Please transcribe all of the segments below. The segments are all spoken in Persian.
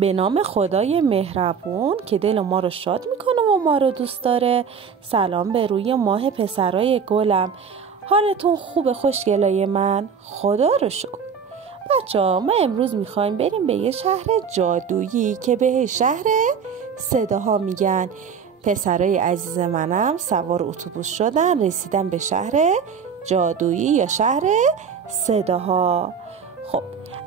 به نام خدای مهربون که دل ما رو شاد میکنه و ما رو دوست داره. سلام به روی ماه پسرای گلم. حالتون خوبه خوشگلای من؟ خدا رو شکر. بچه‌ها ما امروز میخوایم بریم به یه شهر جادویی که به شهر صداها میگن. پسرای عزیز منم سوار اتوبوس شدن، رسیدن به شهر جادویی یا شهر صداها. خب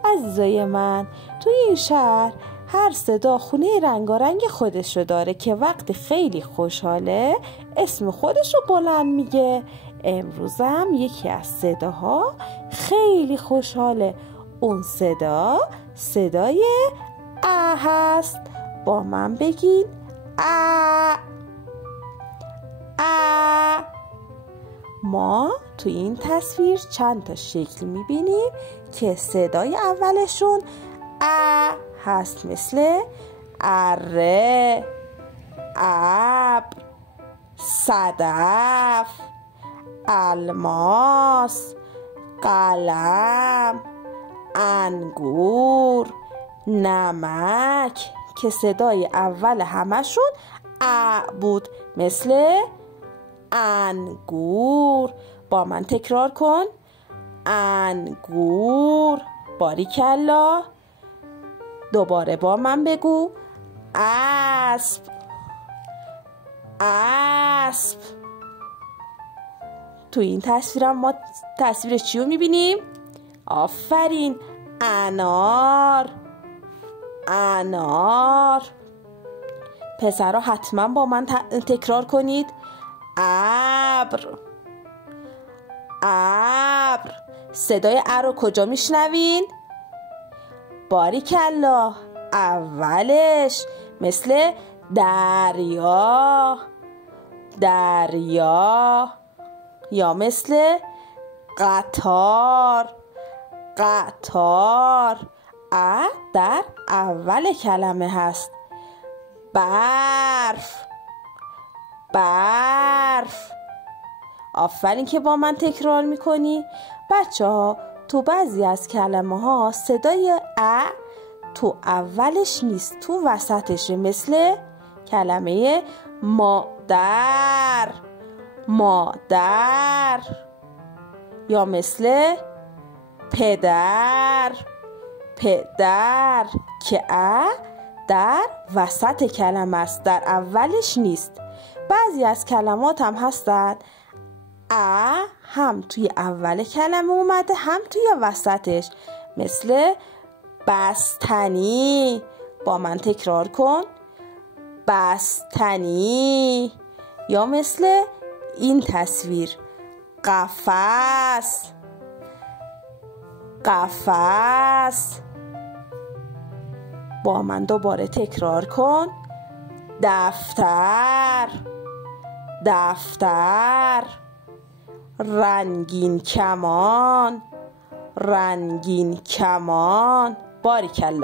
عزیزای من، توی این شهر هر صدا خونه رنگارنگ خودشو داره که وقتی خیلی خوشحاله اسم خودشو بلند میگه. امروزم یکی از صداها خیلی خوشحاله. اون صدا صدای ا هست. با من بگین ا. ما تو این تصویر چند تا شکل میبینیم که صدای اولشون ا هست، مثل اره، ابر، صدف، الماس، قلم، انگور، نمک که صدای اول همشون ا بود، مثل انگور. با من تکرار کن. انگور. باریکلا. دوباره با من بگو. اسب. اسب. تو این تصویرم ما تصویر چی رو میبینیم؟ آفرین، انار. انار. پسرها حتما با من تکرار کنید. ابر. ابر. صدای ا رو کجا میشنوین؟ باریکلا، اولش، مثل دریا. دریا. یا مثل قطار. قطار. ا در اول کلمه هست. برف. برف. آفرین که با من تکرار میکنی. بچه‌ها تو بعضی از کلمه ها صدای ا تو اولش نیست، تو وسطشه، مثل کلمه مادر. مادر. یا مثل پدر. پدر که ا در وسط کلمه است، در اولش نیست. بعضی از کلمات هم هستن ا هم توی اول کلمه اومده هم توی وسطش، مثل بستنی. با من تکرار کن. بستنی. یا مثل این تصویر، قفس. قفس. با من دوباره تکرار کن. دفتر. دفتر. رنگین کمان. رنگین کمان. باریکلا.